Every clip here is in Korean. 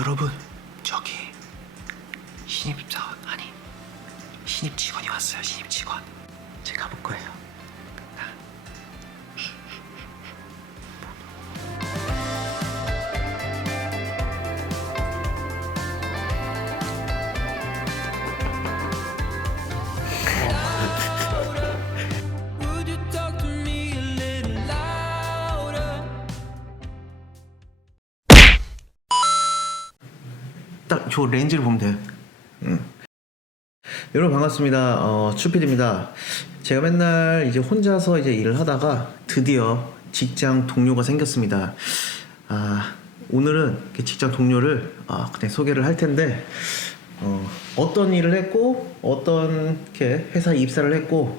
여러분 저기 신입사원 아니 신입 직원이 왔어요 신입 직원. 제가 볼 거예요 딱 저 렌즈를 보면 돼요 응. 여러분 반갑습니다 어, 추필입니다 제가 맨날 이제 혼자서 이제 일을 하다가 드디어 직장 동료가 생겼습니다 아 오늘은 그 직장 동료를 아, 그냥 소개를 할 텐데 어, 어떤 일을 했고 어떤 이렇게 회사에 입사를 했고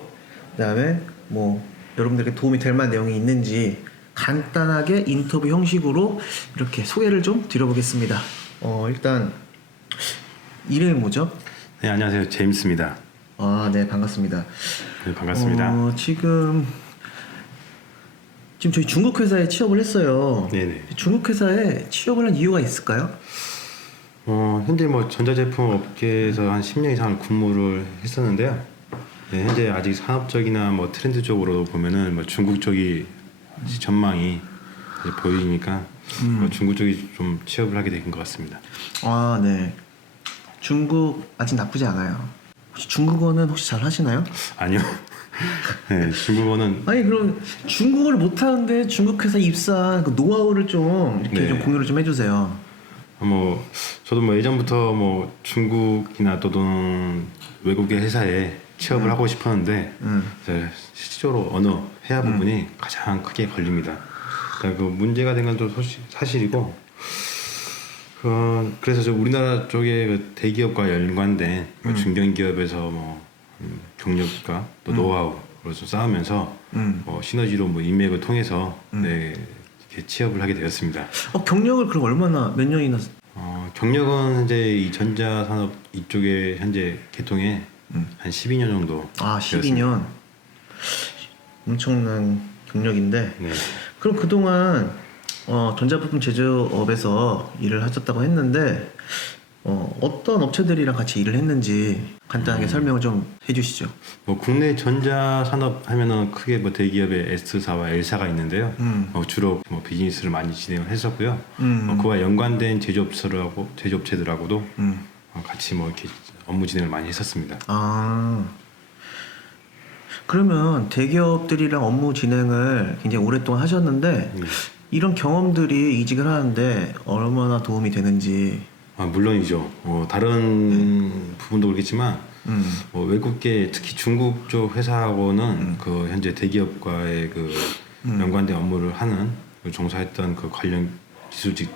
그다음에 뭐 여러분들에게 도움이 될 만한 내용이 있는지 간단하게 인터뷰 형식으로 이렇게 소개를 좀 드려보겠습니다. 어 일단 이름이 뭐죠? 네 안녕하세요 제임스입니다. 아 네 반갑습니다. 네, 반갑습니다. 어, 지금 지금 저희 중국 회사에 취업을 했어요. 네네. 중국 회사에 취업을 한 이유가 있을까요? 어, 현재 뭐 전자제품 업계에서 한 10년 이상 근무를 했었는데요. 네, 현재 아직 산업적이나 뭐 트렌드적으로 보면은 뭐 중국 쪽이 전망이 보이니까 음. 뭐 중국 쪽이 좀 취업을 하게 된 것 같습니다. 아 네. 중국 아직 나쁘지 않아요. 혹시 중국어는 혹시 잘 하시나요? 아니요. 네, 중국어는 아니 그럼 중국어를 못 하는데 중국 회사 입사한 그 노하우를 좀 이렇게 네. 좀 공유를 좀 해주세요. 뭐 저도 뭐 예전부터 뭐 중국이나 또는 외국의 회사에 취업을 하고 싶었는데 음. 실질적으로 언어 회화 부분이 가장 크게 걸립니다. 그 문제가 된건또 사실이고 그 그래서 저 우리나라 쪽에 그 대기업과 연관된 그 중견 기업에서 뭐 음, 경력과 또 노하우를 좀 쌓으면서 음. 어, 시너지로 뭐 인맥을 통해서 네, 이렇게 취업을 하게 되었습니다. 어 경력을 그럼 얼마나 몇 년이나? 어, 경력은 현재 이 전자 산업 이쪽에 현재 개통에 음. 한 12년 정도 아 되었습니다. 12년. 엄청난 경력인데 네. 그럼 그동안 어, 전자부품 제조업에서 일을 하셨다고 했는데 어, 어떤 업체들이랑 같이 일을 했는지 간단하게 음. 설명을 좀 해주시죠. 뭐 국내 전자 산업 하면은 크게 뭐 대기업의 S사와 L사가 있는데요. 음. 어, 주로 뭐 비즈니스를 많이 진행을 했었고요. 음. 어, 그와 연관된 제조업체들하고 제조업체들하고도 음. 어, 같이 뭐 이렇게 업무 진행을 많이 했었습니다. 아 그러면 대기업들이랑 업무 진행을 굉장히 오랫동안 하셨는데 네. 이런 경험들이 이직을 하는데 얼마나 도움이 되는지. 아, 물론이죠. 어, 다른 부분도 그렇겠지만 음. 뭐 외국계 특히 중국 쪽 회사하고는 그 현재 대기업과의 그 연관된 업무를 하는 그 종사했던 그 관련 기술직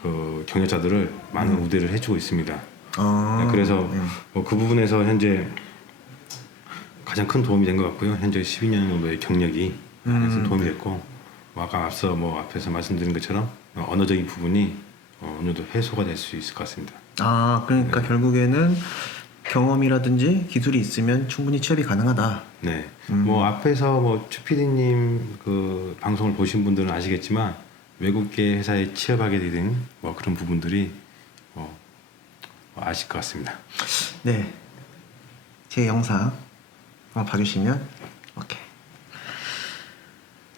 그 경력자들을 많은 우대를 해주고 있습니다. 아, 네, 그래서 네. 뭐그 부분에서 현재 가장 큰 도움이 된 것 같고요. 현재 12년 정도의 경력이 음, 도움이 됐고 뭐 아까 앞서 뭐 앞에서 말씀드린 것처럼 어, 언어적인 부분이 어, 어느 정도 해소가 될 수 있을 것 같습니다. 아 그러니까 결국에는 경험이라든지 기술이 있으면 충분히 취업이 가능하다. 네. 음. 뭐 앞에서 뭐 추피디님 그 방송을 보신 분들은 아시겠지만 외국계 회사에 취업하게 된뭐 그런 부분들이 뭐뭐 아실 것 같습니다. 네. 제 영상 한번 봐주시면 오케이.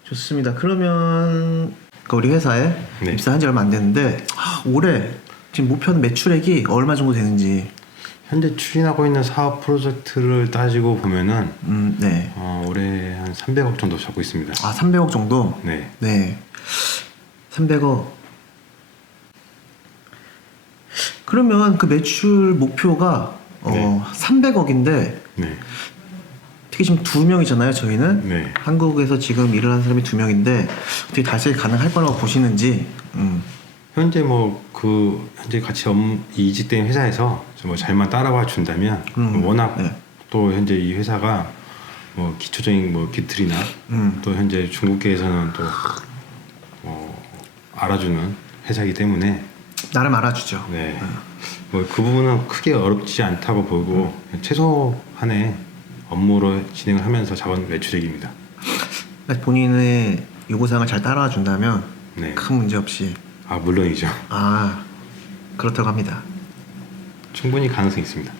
좋습니다. 그러면 그 우리 회사에 네. 입사한 지 얼마 안 됐는데 아, 올해 지금 목표는 매출액이 얼마 정도 되는지. 현재 추진하고 있는 사업 프로젝트를 따지고 보면은 음, 네. 어, 올해 한 300억 정도 잡고 있습니다. 아, 300억 정도. 네. 네. 300억. 그러면 그 매출 목표가 어, 네. 300억인데 네. 특히 지금 두 명이잖아요, 저희는. 네. 한국에서 지금 일을 하는 사람이 두 명인데 어떻게 달성이 가능할 거라고 보시는지. 음. 현재 뭐 그 현재 같이 업무 이직된 회사에서 뭐 잘만 따라와 준다면 음, 워낙 네. 또 현재 이 회사가 뭐 기초적인 뭐 기틀이나 음. 또 현재 중국계에서는 또 어, 알아주는 회사이기 때문에 나름 알아주죠. 네. 뭐 그 부분은 크게 어렵지 않다고 보고 최소한의 업무로 진행을 하면서 잡은 매출액입니다. 본인의 요구사항을 잘 따라와 준다면 네. 큰 문제 없이. 아 물론이죠. 아, 그렇다고 합니다. 충분히 가능성이 있습니다.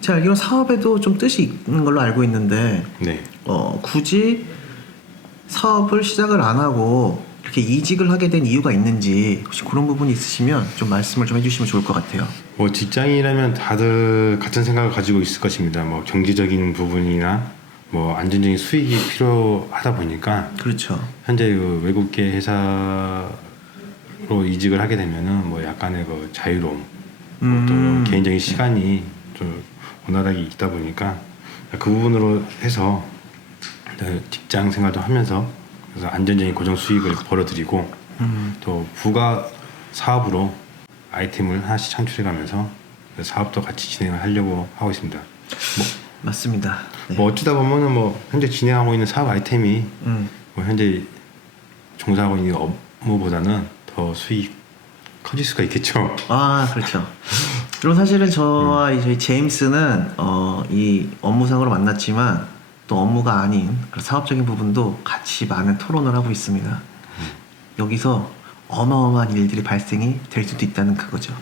제가 알기로 사업에도 좀 뜻이 있는 걸로 알고 있는데 네. 어, 굳이 사업을 시작을 안 하고 이렇게 이직을 하게 된 이유가 있는지 혹시 그런 부분이 있으시면 좀 말씀을 좀 해주시면 좋을 것 같아요. 뭐 직장이라면 다들 같은 생각을 가지고 있을 것입니다. 뭐 경제적인 부분이나 뭐 안정적인 수익이 필요하다 보니까 그렇죠. 현재 그 외국계 회사로 이직을 하게 되면은 뭐 약간의 그 자유로움, 음. 또 개인적인 시간이 좀 원활하게 있다 보니까 그 부분으로 해서 직장 생활도 하면서 그래서 안정적인 고정 수익을 벌어들이고 음. 또 부가 사업으로 아이템을 하나씩 창출해가면서 사업도 같이 진행을 하려고 하고 있습니다. 뭐, 맞습니다. 네. 뭐 어쩌다 보면은 뭐 현재 진행하고 있는 사업 아이템이 음. 뭐 현재 종사하고 있는 업무보다는 더 수익 커질 수가 있겠죠. 아 그렇죠. 그리고 사실은 저와 이 저희 제임스는 어, 이 업무상으로 만났지만 또 업무가 아닌 사업적인 부분도 같이 많은 토론을 하고 있습니다. 여기서 어마어마한 일들이 발생이 될 수도 있다는 그거죠.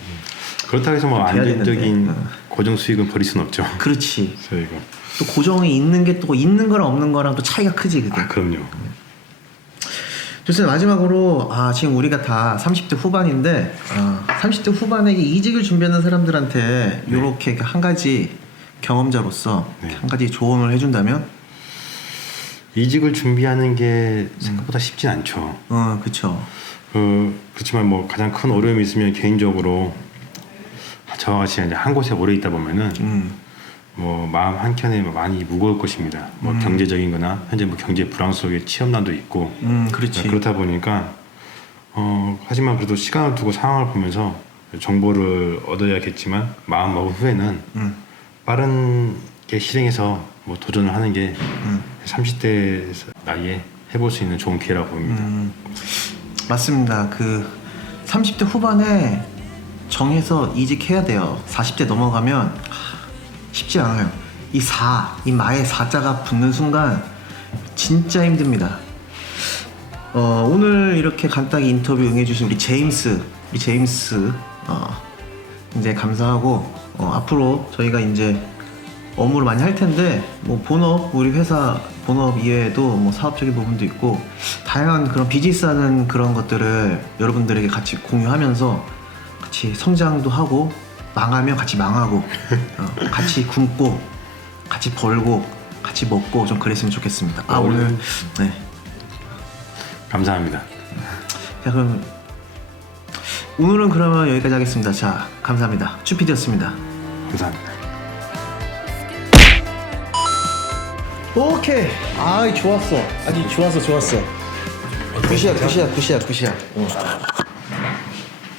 그렇다고 해서 뭐 안정적인 어. 고정 수익은 버릴 수는 없죠. 그렇지. 저희가 또 고정이 있는 게 또 있는 거랑 없는 거랑 또 차이가 크지 그게. 아 그럼요. 좋습니다. 마지막으로 아 지금 우리가 다 30대 후반인데 아, 30대 후반에 이 이직을 준비하는 사람들한테 이렇게 한 가지 경험자로서 네. 한 가지 조언을 해준다면? 이직을 준비하는 게 생각보다 쉽진 않죠. 어 그쵸. 그 그렇지만 뭐 가장 큰 어려움이 있으면 개인적으로 저와 같이 이제 한 곳에 오래 있다 보면은 음. 뭐 마음 한 켠에 많이 무거울 것입니다. 뭐 경제적인거나 현재 뭐 경제 불황 속에 취업난도 있고. 음, 그렇지. 그렇다 보니까 어 하지만 그래도 시간을 두고 상황을 보면서 정보를 얻어야겠지만 마음 먹은 후에는 음, 빠른 게 실행해서 뭐 도전을 하는 게 음. 30대 나이에 해볼 수 있는 좋은 기회라고 봅니다. 음, 맞습니다. 그 30대 후반에 정해서 이직해야 돼요. 40대 넘어가면 하, 쉽지 않아요. 이 4, 이 마의 4자가 붙는 순간 진짜 힘듭니다. 어, 오늘 이렇게 간단히 인터뷰 응해주신 우리 제임스, 우리 제임스, 어, 이제 감사하고, 어, 앞으로 저희가 이제 업무를 많이 할 텐데, 뭐, 본업, 우리 회사 본업 이외에도 뭐 사업적인 부분도 있고, 다양한 그런 비즈니스 하는 그런 것들을 여러분들에게 같이 공유하면서 같이 성장도 하고, 망하면 같이 망하고, 어, 같이 굶고, 같이 벌고, 같이 먹고 좀 그랬으면 좋겠습니다. 아, 오늘, 네. 감사합니다. 자 그럼 오늘은 그러면 여기까지 하겠습니다. 자 감사합니다. 추피디였습니다. 감사합니다. 오케이. 아 좋았어. 아니 좋았어 좋았어. 굿이야 굿이야 굿이야 굿이야. 어.